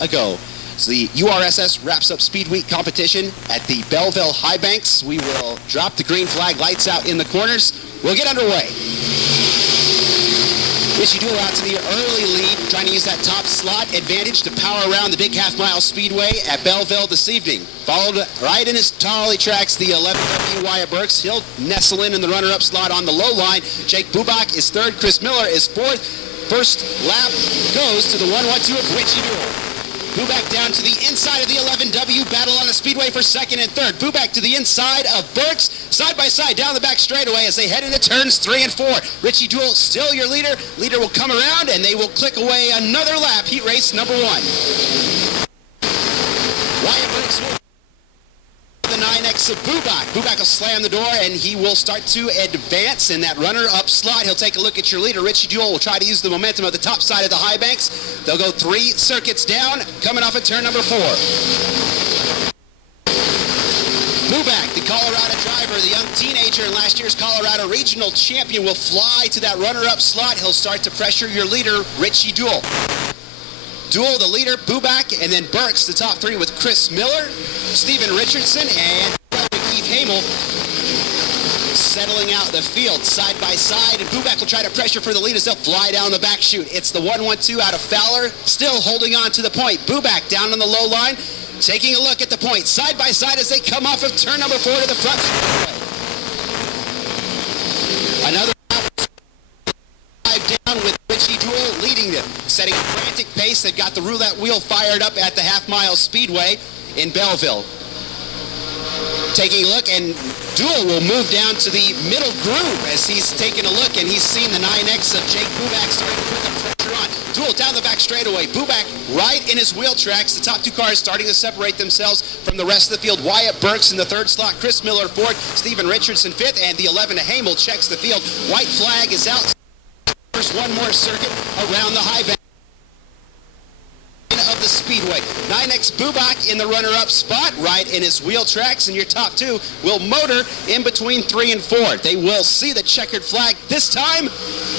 ago. So the URSS wraps up Speed Week competition at the Belleville High Banks. We will drop the green flag, lights out in the corners. We'll get underway. Richie Duel out to the early lead, trying to use that top slot advantage to power around the big half-mile speedway at Belleville this evening. Followed right in his trolley tracks, the 11W Wyatt Burks. He'll nestle in the runner-up slot on the low line. Jake Bubak is third. Chris Miller is fourth. First lap goes to the 1-1-2 of Richie Duel. Bubak down to the inside of the 11W, battle on the speedway for second and third. Bubak to the inside of Burks, side by side down the back straightaway as they head into turns 3 and 4. Richie Duel still your leader. Leader will come around and they will click away another lap. Heat race number 1. Wyatt Burks will the 9X of Bubak. Bubak will slam the door and he will start to advance in that runner-up slot. He'll take a look at your leader. Richie Duel will try to use the momentum of the top side of the high banks. They'll go 3 circuits down, coming off at turn number 4. Bubak, the Colorado driver, the young teenager and last year's Colorado regional champion, will fly to that runner-up slot. He'll start to pressure your leader, Richie Duel. Duel, the leader, Bubak, and then Burks, the top 3 with Chris Miller, Stephen Richardson, and Keith Hamel settling out the field side by side, and Bubak will try to pressure for the lead as they'll fly down the back chute. It's the 1-1-2 out of Fowler, still holding on to the point. Bubak down on the low line, taking a look at the point, side by side as they come off of turn number 4 to the front. Another down with Richie Duel leading them, setting a frantic pace that got the roulette wheel fired up at the half-mile speedway in Belleville. Taking a look, and Duel will move down to the middle groove as he's taking a look, and he's seen the 9X of Jake Bubak starting to put the pressure on. Duel down the back straightaway. Bubak right in his wheel tracks. The top 2 cars starting to separate themselves from the rest of the field. Wyatt Burks in the 3rd slot, Chris Miller 4th, Stephen Richardson 5th, and the 11 to Hamel checks the field. White flag is out. One more circuit around the high bank of the speedway. 9X Bubak in the runner-up spot, right in his wheel tracks, and your top 2 will motor in between 3 and 4. They will see the checkered flag this time.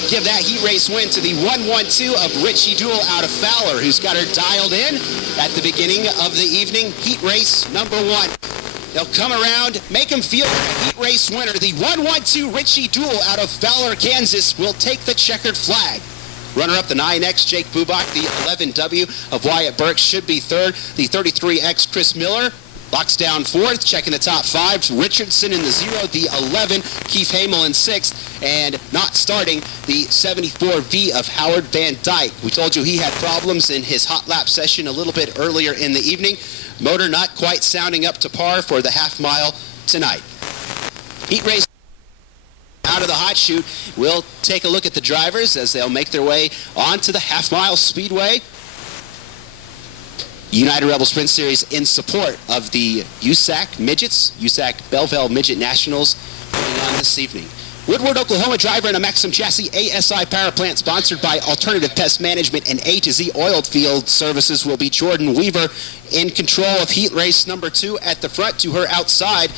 Give that heat race win to the 1-1-2 of Richie Duel out of Fowler, who's got her dialed in at the beginning of the evening. Heat race number 1. They'll come around, make him feel like a heat race winner. The 1-1-2 Richie Duel out of Fowler, Kansas will take the checkered flag. Runner-up, the 9X Jake Bubak. The 11W of Wyatt Burks should be 3rd. The 33X Chris Miller locks down 4th, checking the top 5. Richardson in the 0. The 11, Keith Hamel in 6th. And not starting, the 74V of Howard Van Dyke. We told you he had problems in his hot lap session a little bit earlier in the evening. Motor not quite sounding up to par for the half-mile tonight. Heat race out of the hot chute. We'll take a look at the drivers as they'll make their way onto the half-mile speedway. United Rebel Sprint Series in support of the USAC Midgets, USAC Belleville Midget Nationals going on this evening. Woodward, Oklahoma driver and a Maxim Chassis ASI power plant sponsored by Alternative Pest Management and A to Z Oil Field Services will be Jordan Weaver in control of heat race number 2 at the front. To her outside,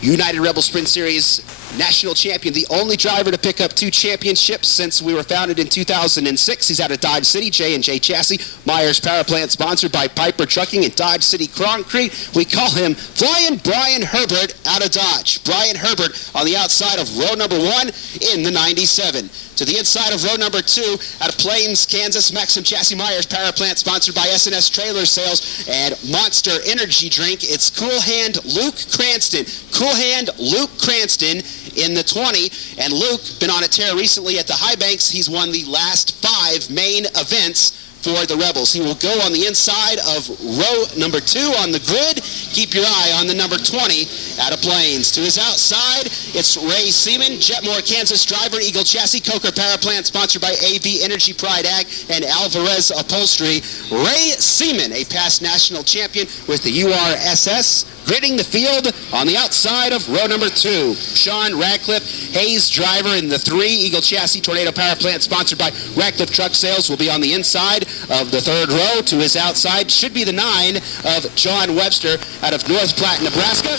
United Rebel Sprint Series national champion, the only driver to pick up 2 championships since we were founded in 2006. He's out of Dodge City, J&J Chassis, Myers Power Plant, sponsored by Piper Trucking and Dodge City Concrete. We call him Flying Brian Herbert out of Dodge. Brian Herbert on the outside of row number 1 in the 97. To the inside of row number 2 out of Plains, Kansas, Maxim Chassis Myers Power Plant, sponsored by S&S Trailer Sales and Monster Energy Drink. It's Cool Hand Luke Cranston. Cool Hand Luke Cranston in the 20. And Luke, been on a tear recently at the High Banks. He's won the last 5 main events for the Rebels. He will go on the inside of row number 2 on the grid. Keep your eye on the number 20 out of Plains. To his outside, it's Ray Seaman, Jetmore, Kansas driver, Eagle Chassis, Coker Power Plant, sponsored by AV Energy Pride Ag and Alvarez Upholstery. Ray Seaman, a past national champion with the URSS, gridding the field on the outside of row number 2. Sean Radcliffe, Hayes driver in the 3, Eagle Chassis, Tornado Power Plant, sponsored by Radcliffe Truck Sales, will be on the inside of the 3rd row. To his outside should be the 9 of John Webster out of North Platte, Nebraska.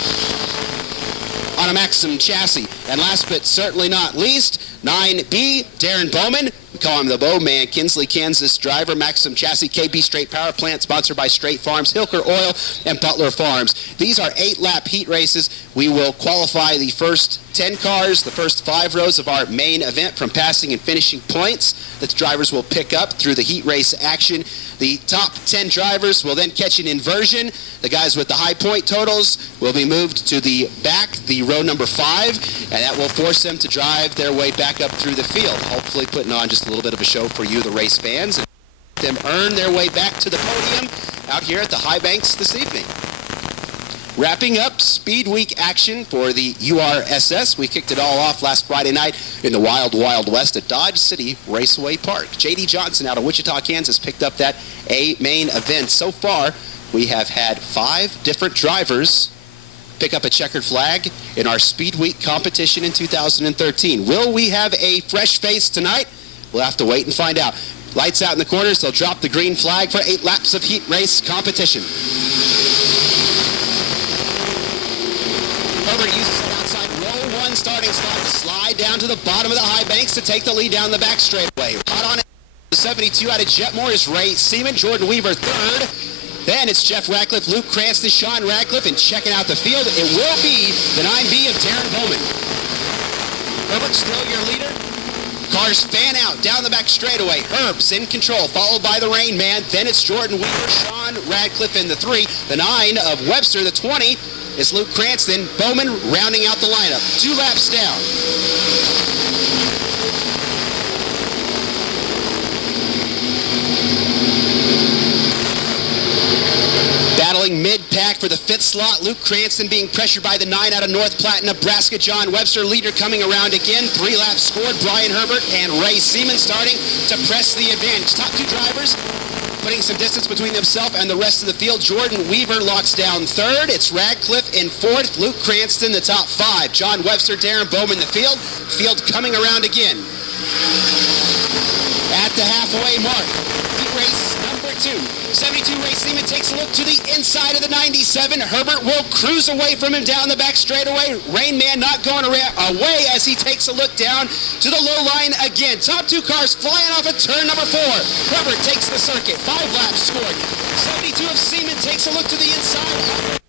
on a Maxim chassis. And last but certainly not least, 9B, Darren Bowman. We call him the Bowman. Kinsley, Kansas driver, Maxim chassis, KB Straight Power Plant, sponsored by Straight Farms, Hilker Oil, and Butler Farms. These are 8-lap heat races. We will qualify the first 10 cars, the first 5 rows of our main event from passing and finishing points that the drivers will pick up through the heat race action. The top 10 drivers will then catch an inversion. The guys with the high point totals will be moved to the back, the row number 5, and that will force them to drive their way back up through the field, hopefully putting on just a little bit of a show for you, the race fans, and them earn their way back to the podium out here at the High Banks this evening. Wrapping up Speed Week action for the URSS. We kicked it all off last Friday night in the Wild Wild West at Dodge City Raceway Park. J.D. Johnson out of Wichita, Kansas picked up that main event. So far, we have had 5 different drivers pick up a checkered flag in our Speed Week competition in 2013. Will we have a fresh face tonight? We'll have to wait and find out. Lights out in the corners. They'll drop the green flag for 8 laps of heat race competition. Herbert uses the outside row 1 starting slot to slide down to the bottom of the high banks to take the lead down the back straightaway. Hot on it. The 72 out of Jetmore is Ray Seaman. Jordan Weaver 3rd. Then it's Jeff Radcliffe, Luke Cranston, Sean Radcliffe, and checking out the field, it will be the 9B of Darren Bowman. Herbert still your leader. Cars fan out down the back straightaway. Herb's in control, followed by the Rain Man. Then it's Jordan Weaver, Sean Radcliffe in the 3. The 9 of Webster, the 20 is Luke Cranston. Bowman rounding out the lineup. 2 laps down. Battling mid-pack for the 5th slot. Luke Cranston being pressured by the 9 out of North Platte, Nebraska. John Webster, leader, coming around again. 3 laps scored. Brian Herbert and Ray Seaman starting to press the advantage. Top 2 drivers putting some distance between himself and the rest of the field. Jordan Weaver locks down 3rd. It's Radcliffe in 4th. Luke Cranston, the top 5. John Webster, Darren Bowman, the field. Field coming around again. At the halfway mark, heat race number 2. 72 Ray Seaman takes a look to the inside of the 97. Herbert will cruise away from him down the back straightaway. Rain Man not going away as he takes a look down to the low line again. Top 2 cars flying off at turn number 4. Herbert takes the circuit. 5 laps scored. 72 of Seaman takes a look to the inside.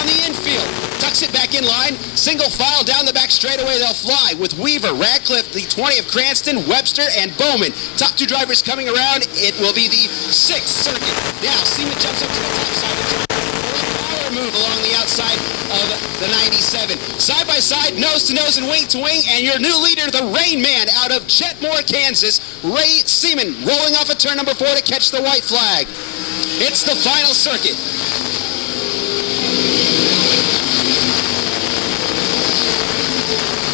On the infield, tucks it back in line, single file down the back straightaway, they'll fly with Weaver, Radcliffe, the 20 of Cranston, Webster, and Bowman. Top 2 drivers coming around, it will be the 6th circuit. Now, Seaman jumps up to the top side of the track, power move along the outside of the 97. Side by side, nose to nose, and wing to wing, and your new leader, the Rain Man, out of Jetmore, Kansas, Ray Seaman, rolling off at turn number 4 to catch the white flag. It's the final circuit.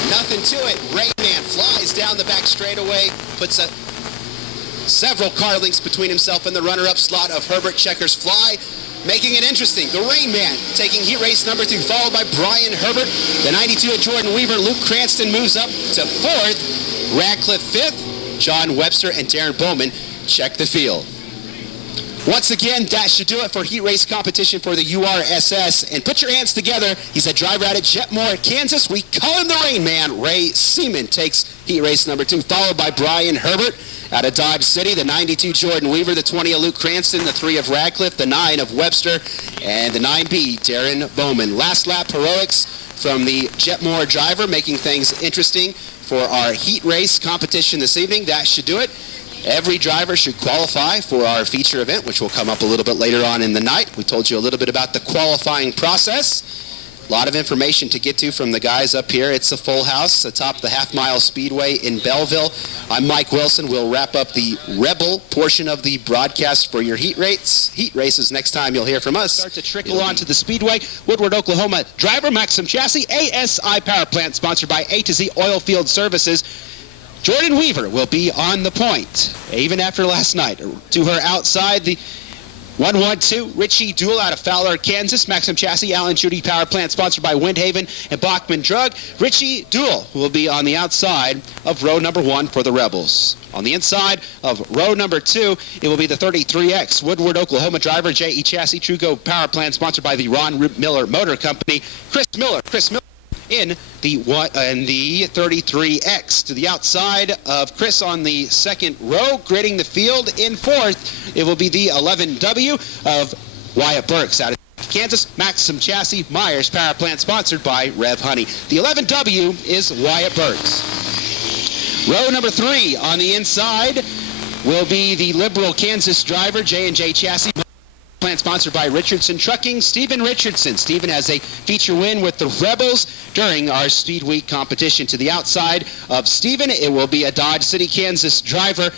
Nothing to it. Rain Man flies down the back straightaway, puts several car links between himself and the runner-up slot of Herbert. Checkers fly, making it interesting. The Rain Man taking heat race number 2, followed by Brian Herbert. The 92 of Jordan Weaver. Luke Cranston moves up to 4th. Radcliffe 5th. John Webster and Darren Bowman check the field. Once again, that should do it for heat race competition for the URSS. And put your hands together. He's a driver out of Jetmore, Kansas. We call him the Rain Man. Ray Seaman takes heat race number 2, followed by Brian Herbert out of Dodge City. The 92 Jordan Weaver, the 20 of Luke Cranston, the 3 of Radcliffe, the 9 of Webster, and the 9B, Darren Bowman. Last lap heroics from the Jetmore driver, making things interesting for our heat race competition this evening. That should do it. Every driver should qualify for our feature event, which will come up a little bit later on in the night. We told you a little bit about the qualifying process. A lot of information to get to from the guys up here. It's a full house atop the half-mile speedway in Belleville. I'm Mike Wilson. We'll wrap up the Rebel portion of the broadcast for your heat races next time you'll hear from us. Start to trickle onto the speedway. Woodward, Oklahoma driver, Maxim chassis, ASI Power Plant, sponsored by A to Z Oilfield Services. Jordan Weaver will be on the point, even after last night. To her outside, the 112 Richie Duell out of Fowler, Kansas. Maxim chassis, Allen Judy Power Plant, sponsored by Windhaven and Bachman Drug. Richie Duell will be on the outside of row number 1 for the Rebels. On the inside of row number 2, it will be the 33X Woodward, Oklahoma driver, JE Chassis, Trugo Power Plant, sponsored by the Ron Miller Motor Company. Chris Miller in the 33X. To the outside of Chris on the second row, gridding the field in fourth, it will be the 11W of Wyatt Burks out of Kansas. Maxim Chassis Myers Power Plant, sponsored by Rev Honey. The 11W is Wyatt Burks. Row number 3 on the inside will be the Liberal Kansas driver, J&J Chassis Plant, sponsored by Richardson Trucking. Stephen Richardson. Stephen has a feature win with the Rebels during our Speed Week competition. To the outside of Stephen, it will be a Dodge City, Kansas driver,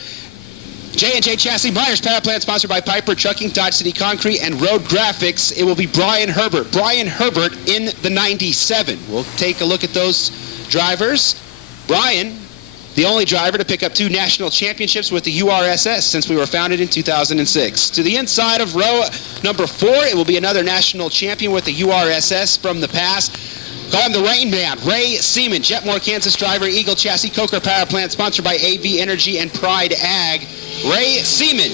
J&J Chassis Myers Power Plant, sponsored by Piper Trucking, Dodge City Concrete, and Road Graphics. It will be Brian Herbert. Brian Herbert in the 97. We'll take a look at those drivers. Brian, the only driver to pick up 2 national championships with the URSS since we were founded in 2006. To the inside of row number 4, it will be another national champion with the URSS from the past. Call him the Rain Man, Ray Seaman, Jetmore, Kansas driver, Eagle Chassis, Coker Power Plant, sponsored by AV Energy and Pride Ag. Ray Seaman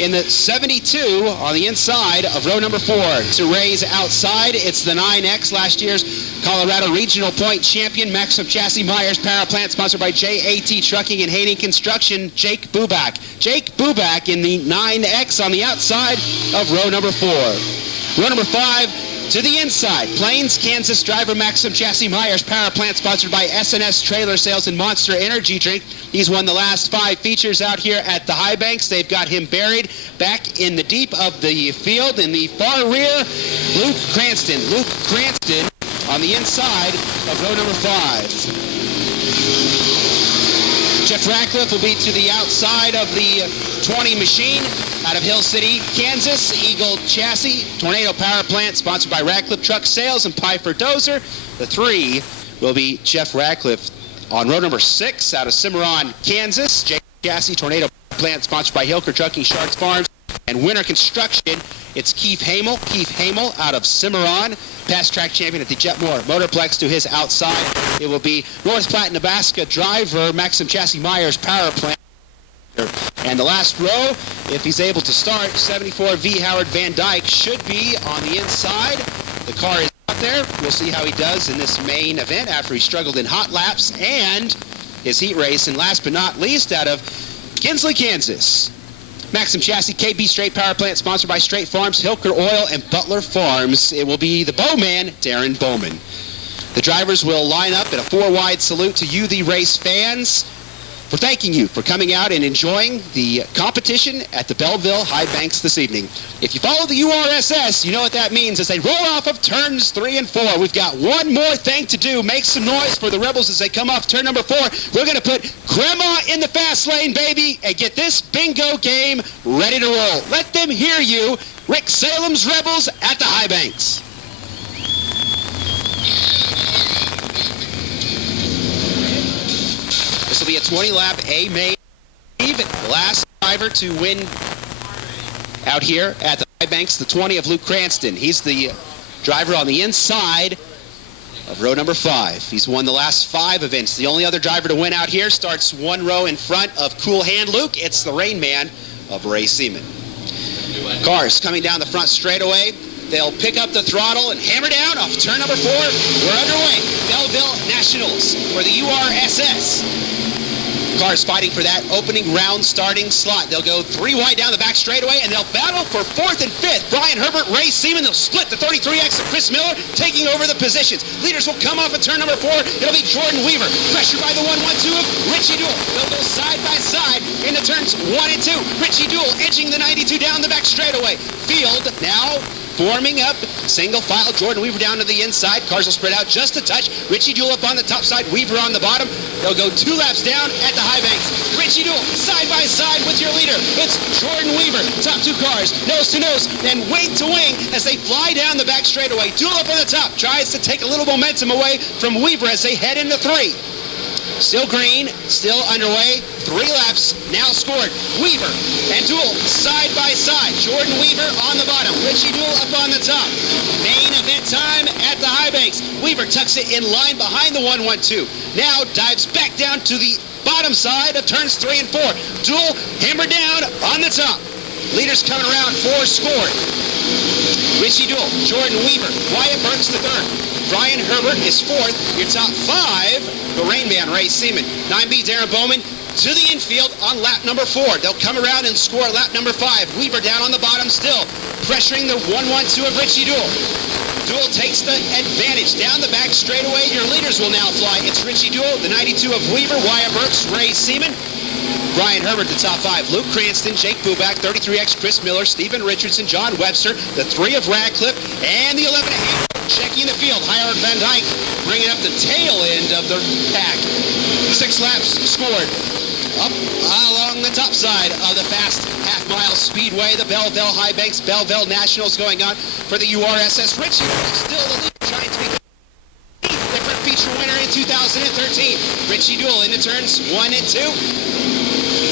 in the 72 on the inside of row number 4. To Ray's outside, it's the 9X, last year's Colorado Regional Point champion, Maxim Chassis Myers Power Plant, sponsored by JAT Trucking and Hayden Construction, Jake Buback. Jake Buback in the 9X on the outside of row number 4. Row number 5, to the inside, Plains, Kansas driver Maxim Chassis Myers Power Plant, sponsored by SNS Trailer Sales and Monster Energy Drink. He's won the last 5 features out here at the High Banks. They've got him buried back in the deep of the field. In the far rear, Luke Cranston. Luke Cranston on the inside of row number 5. Jeff Ratcliffe will be to the outside of the 20 machine out of Hill City, Kansas. Eagle Chassis, Tornado Power Plant, sponsored by Ratcliffe Truck Sales and Piper Dozer. The 3 will be Jeff Ratcliffe on row number 6 out of Cimarron, Kansas. J Chassis, Tornado Power Plant, sponsored by Hilker Trucking, Sharks Farms, and Winter Construction. It's Keith Hamel. Keith Hamel out of Cimarron, past track champion at the Jetmore Motorplex. To his outside, it will be North Platte, Nebraska driver Maxim Chassis Myers Power Plant. And the last row, if he's able to start, 74 V Howard Van Dyke should be on the inside. The car is out there. We'll see how he does in this main event after he struggled in hot laps and his heat race. And last but not least, out of Kinsley, Kansas, Maxim Chassis KB Straight Power Plant, sponsored by Straight Farms, Hilker Oil, and Butler Farms. It will be the Bowman, Darren Bowman. The drivers will line up in a 4-wide salute to you, the race fans, for thanking you for coming out and enjoying the competition at the Belleville High Banks this evening. If you follow the URSS, you know what that means as they roll off of turns 3 and 4. We've got one more thing to do. Make some noise for the Rebels as they come off turn number 4. We're going to put Grandma in the fast lane, baby, and get this bingo game ready to roll. Let them hear you. Rick Salem's Rebels at the High Banks. This will be a 20-lap A-main. The last driver to win out here at the High Banks, the 20 of Luke Cranston. He's the driver on the inside of row number 5. He's won the last 5 events. The only other driver to win out here starts 1 row in front of Cool Hand Luke. It's the Rain Man of Ray Seaman. Cars coming down the front straightaway. They'll pick up the throttle and hammer down off turn number 4. We're underway. Belleville Nationals for the URSS. Cars fighting for that opening round starting slot. They'll go 3 wide down the back straightaway, and they'll battle for 4th and 5th. Brian Herbert, Ray Seaman, they'll split the 33X of Chris Miller, taking over the positions. Leaders will come off at turn number 4. It'll be Jordan Weaver, pressured by the 1-1-2 of Richie Duell. They'll go side by side into turns 1 and 2. Richie Duell edging the 92 down the back straightaway. Field now forming up, single file, Jordan Weaver down to the inside. Cars will spread out just a touch. Richie Duell up on the top side, Weaver on the bottom. They'll go 2 laps down at the High Banks. Richie Duell side by side with your leader. It's Jordan Weaver, top 2 cars, nose to nose, and wing to wing as they fly down the back straightaway. Duell up on the top, tries to take a little momentum away from Weaver as they head into 3. Still green, still underway. 3 laps now scored. Weaver and Duell side by side. Jordan Weaver on the bottom. Richie Duell up on the top. Main event time at the High Banks. Weaver tucks it in line behind the 1-1-2. Now dives back down to the bottom side of turns 3 and 4. Duell hammered down on the top. Leaders coming around 4 scored. Richie Duell, Jordan Weaver, Wyatt Burks the third. Brian Herbert is fourth. Your top five, the Rain Man, Ray Seaman. 9B, Darren Bowman to the infield on lap number 4. They'll come around and score lap number 5. Weaver down on the bottom still, pressuring the 1-1-2 of Richie Duell. Duell takes the advantage down the back straightaway. Your leaders will now fly. It's Richie Duell, the 92 of Weaver, Wyatt Burks, Ray Seaman. Brian Herbert, the top 5. Luke Cranston, Jake Buback, 33X, Chris Miller, Stephen Richardson, John Webster, the 3 of Radcliffe, and the 11 of Hamilton checking the field. Howard Van Dyke bringing up the tail end of the pack. 6 laps scored. Up along the top side of the fast half-mile speedway, the Belleville High Banks Belleville Nationals going on for the URSS. Richie still the lead, trying to become the different feature winner in 2013. Richie Duell into turns 1 and 2.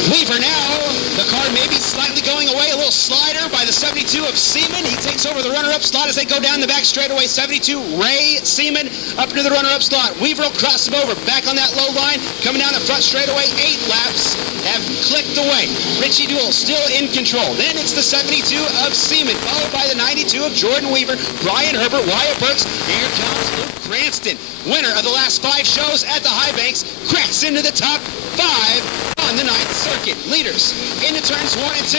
Weaver now, the car maybe slightly going away, a little slider by the 72 of Seaman. He takes over the runner-up slot as they go down the back straightaway. 72, Ray Seaman up into the runner-up slot. Weaver will cross him over, back on that low line, coming down the front straightaway. 8 laps have clicked away. Richie Duell still in control. Then it's the 72 of Seaman, followed by the 92 of Jordan Weaver, Brian Herbert, Wyatt Burks. Here comes Luke Cranston, winner of the last 5 shows at the High Banks, cracks into the top 5 on the 9th circuit. Leaders into turns 1 and 2,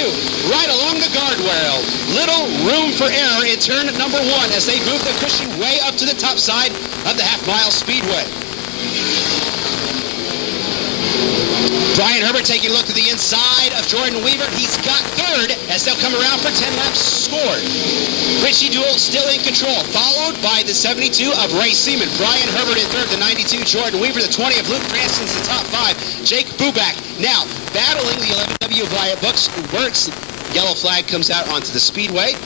right along the guardrail. Little room for error in turn number 1 as they move the cushion way up to the top side of the half-mile speedway. Brian Herbert taking a look to the inside of Jordan Weaver. He's got third as they'll come around for 10 laps scored. Richie Duell still in control, followed by the 72 of Ray Seaman. Brian Herbert in third, the 92 Jordan Weaver, the 20 of Luke Cranston's the top 5. Jake Buback now battling the 11W of Wyatt Burks. Yellow flag comes out onto the speedway.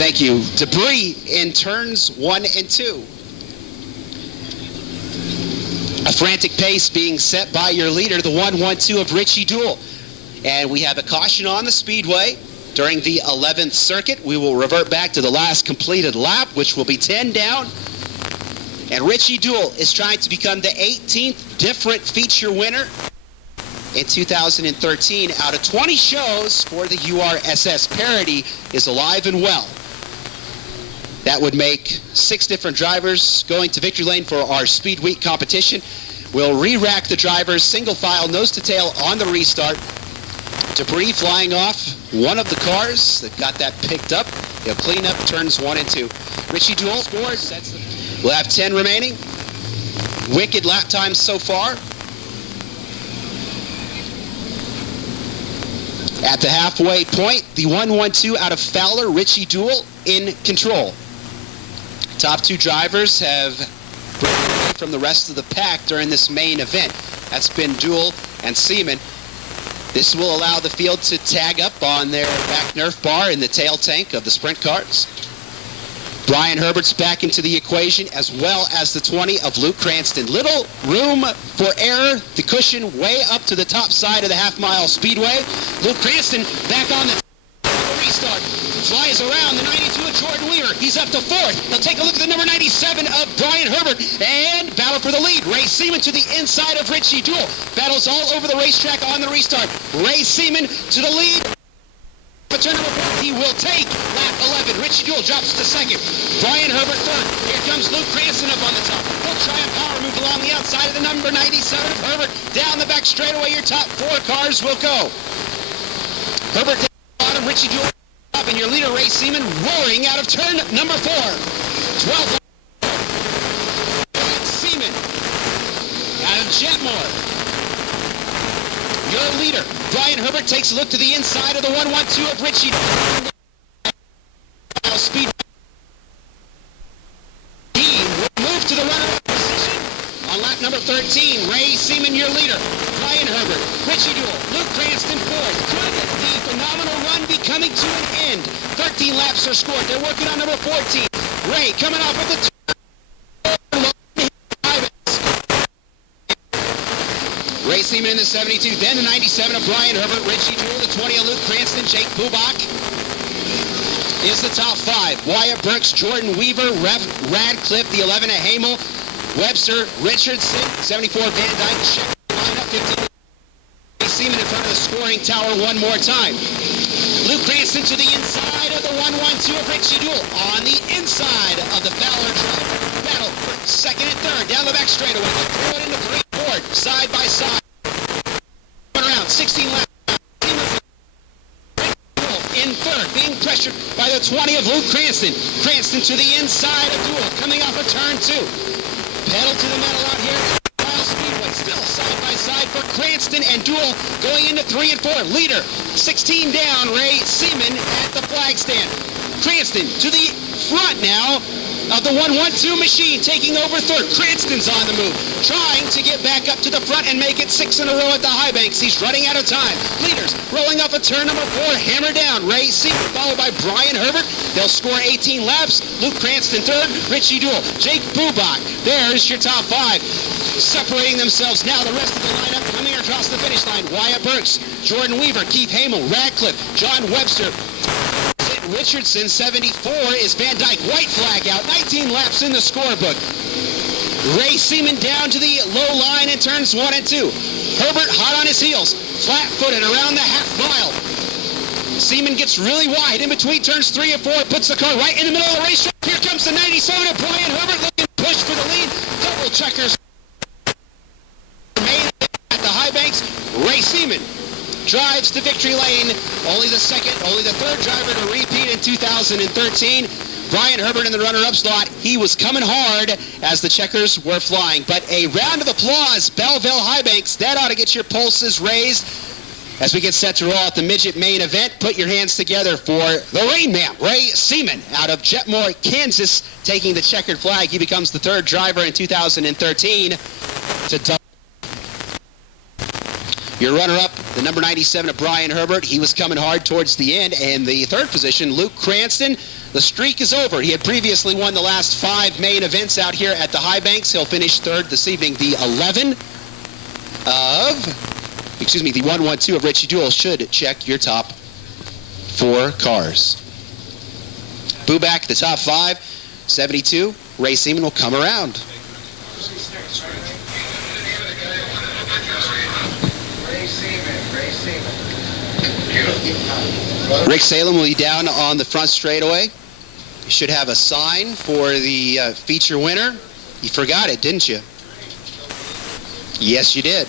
Thank you. Debris in turns 1 and 2. A frantic pace being set by your leader, the 1-1-2 of Richie Duell. And we have a caution on the speedway during the 11th circuit. We will revert back to the last completed lap, which will be 10 down. And Richie Duell is trying to become the 18th different feature winner in 2013 out of 20 shows for the URSS. Parity is alive and well. That would make 6 different drivers going to victory lane for our Speed Week competition. We'll re-rack the drivers single file, nose to tail on the restart. Debris flying off one of the cars that got that picked up. They'll clean up turns 1 and 2. Richie Duell scores. We'll have 10 remaining. Wicked lap times so far. At the halfway point, the 1-1-2 out of Fowler, Richie Duell in control. Top 2 drivers have broken away from the rest of the pack during this main event. That's been Duell and Seaman. This will allow the field to tag up on their back Nerf bar in the tail tank of the sprint cars. Brian Herbert's back into the equation, as well as the 20 of Luke Cranston. Little room for error. The cushion way up to the top side of the half-mile speedway. Luke Cranston back on the restart. Flies around the 92 of Jordan Weaver. He's up to 4th. They'll take a look at the number 97 of Brian Herbert and battle for the lead. Ray Seaman to the inside of Richie Duell. Battles all over the racetrack on the restart. Ray Seaman to the lead. But turn number 4, he will take lap 11. Richie Duell drops to 2nd. Brian Herbert 3rd. Here comes Luke Cranston up on the top. He'll try a power move along the outside of the number 97 of Herbert. Down the back straightaway, your top 4 cars will go. Herbert down the bottom, Richie Duell up, and your leader, Ray Seaman, roaring out of turn number 4. 12 Seaman out of Jetmore. Your leader, Brian Herbert, takes a look to the inside of the 1-1-2 of Richie. Speed team will move to the runner-up position on lap number 13. Ray Seaman, your leader. Brian Herbert, Richie Duell, Luke Cranston 4th. Could the phenomenal run be coming to an end? 13 laps are scored. They're working on number 14. Ray coming off with the Ray Seaman in the 72, then the 97 of Brian Herbert, Richie Duell, the 20 of Luke Cranston, Jake Buback is the top 5. Wyatt Burks, Jordan Weaver, Radcliffe, the 11 of Hamel, Webster, Richardson, 74 Van Dyke, check line up, 15 Seaman in front of the scoring tower one more time. Luke Cranston to the inside of the 1-1-2 of Richie Duell. On the inside of the Fowler driver. Battle for second and third. Down the back straightaway. They'll throw it into 3-4. Side by side. Around 16 laps. In third, being pressured by the 20 of Luke Cranston. Cranston to the inside of Duell. Coming off of turn 2. Pedal to the metal out here. Speedway still side by side for Cranston and Duell going into 3 and 4. Leader 16 down, Ray Seaman at the flag stand. Cranston to the front now of the 1-1-2 machine, taking over third. Cranston's on the move, trying to get back up to the front and make it 6 in a row at the high banks. He's running out of time. Leaders rolling off of turn number 4, hammer down. Ray Seaman followed by Brian Herbert. They'll score 18 laps. Luke Cranston third, Richie Duell, Jake Bubach. There's your top 5. Separating themselves now, the rest of the lineup coming across the finish line. Wyatt Burks, Jordan Weaver, Keith Hamel, Radcliffe, John Webster, Richardson. 74 is Van Dyke. White flag out. 19 laps in the scorebook. Ray Seaman down to the low line in turns 1 and 2. Herbert hot on his heels. Flat-footed around the half mile. Seaman gets really wide in between turns 3 and 4. Puts the car right in the middle of the racetrack. Here comes the 97 of Brian Herbert looking to push for the lead. Double checkers. At the high banks, Ray Seaman drives to victory lane. Only the third driver to repeat in 2013. Brian Herbert in the runner-up slot. He was coming hard as the checkers were flying. But a round of applause, Belleville High Banks. That ought to get your pulses raised as we get set to roll out the midget main event. Put your hands together for the Rain Man, Ray Seaman, out of Jetmore, Kansas, taking the checkered flag. He becomes the third driver in 2013 to double. Your runner-up, the number 97 of Brian Herbert. He was coming hard towards the end. And the third position, Luke Cranston. The streak is over. He had previously won the last 5 main events out here at the High Banks. He'll finish third this evening. The 1-1-2 of Richie Duell should check your top 4 cars. Bubach, the top 5. 72, Ray Seaman will come around. Rick Salem will be down on the front straightaway. You should have a sign for the feature winner. You forgot it, didn't you? Yes, you did.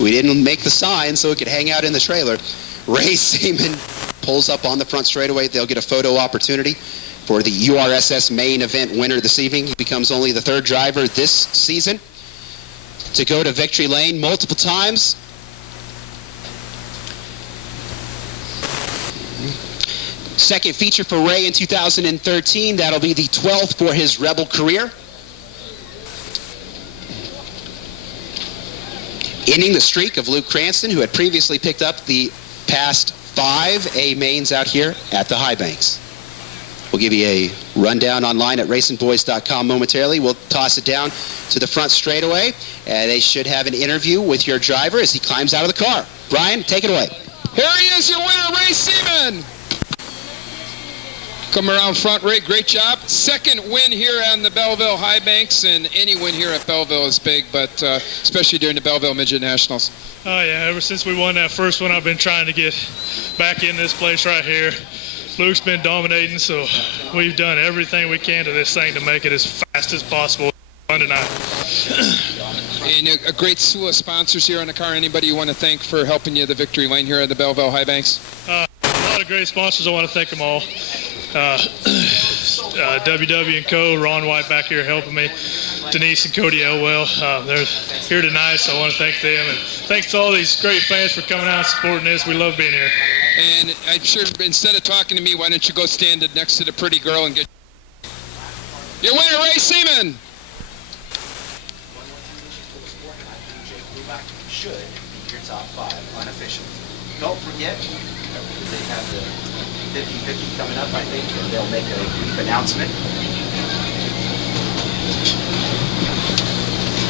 We didn't make the sign so it could hang out in the trailer. Ray Seaman pulls up on the front straightaway. They'll get a photo opportunity for the URSS main event winner this evening. He becomes only the third driver this season to go to victory lane multiple times. Second feature for Ray in 2013. That'll be the 12th for his Rebel career. Ending the streak of Luke Cranston, who had previously picked up the past 5 A mains out here at the High Banks. We'll give you a rundown online at racingboys.com momentarily. We'll toss it down to the front straightaway. They should have an interview with your driver as he climbs out of the car. Brian, take it away. Here he is, your winner, Ray Seaman. Come around front, Ray. Great job. Second win here on the Belleville High Banks, and any win here at Belleville is big, but especially during the Belleville Midget Nationals. Oh, yeah. Ever since we won that first one, I've been trying to get back in this place right here. Luke's been dominating, so we've done everything we can to this thing to make it as fast as possible tonight. And a great slew of sponsors here on the car. Anybody you want to thank for helping you the victory lane here at the Belleville High Banks? A lot of great sponsors. I want to thank them all. WW & Co., Ron White back here helping me, Denise and Cody Elwell. They're here tonight, so I want to thank them. And thanks to all these great fans for coming out and supporting this. We love being here. And I'm sure instead of talking to me, why don't you go stand next to the pretty girl and get your winner, Ray Seaman. Should be your top 5 unofficial. Don't forget, they have the 50-50 coming up, I think, and they'll make a brief announcement.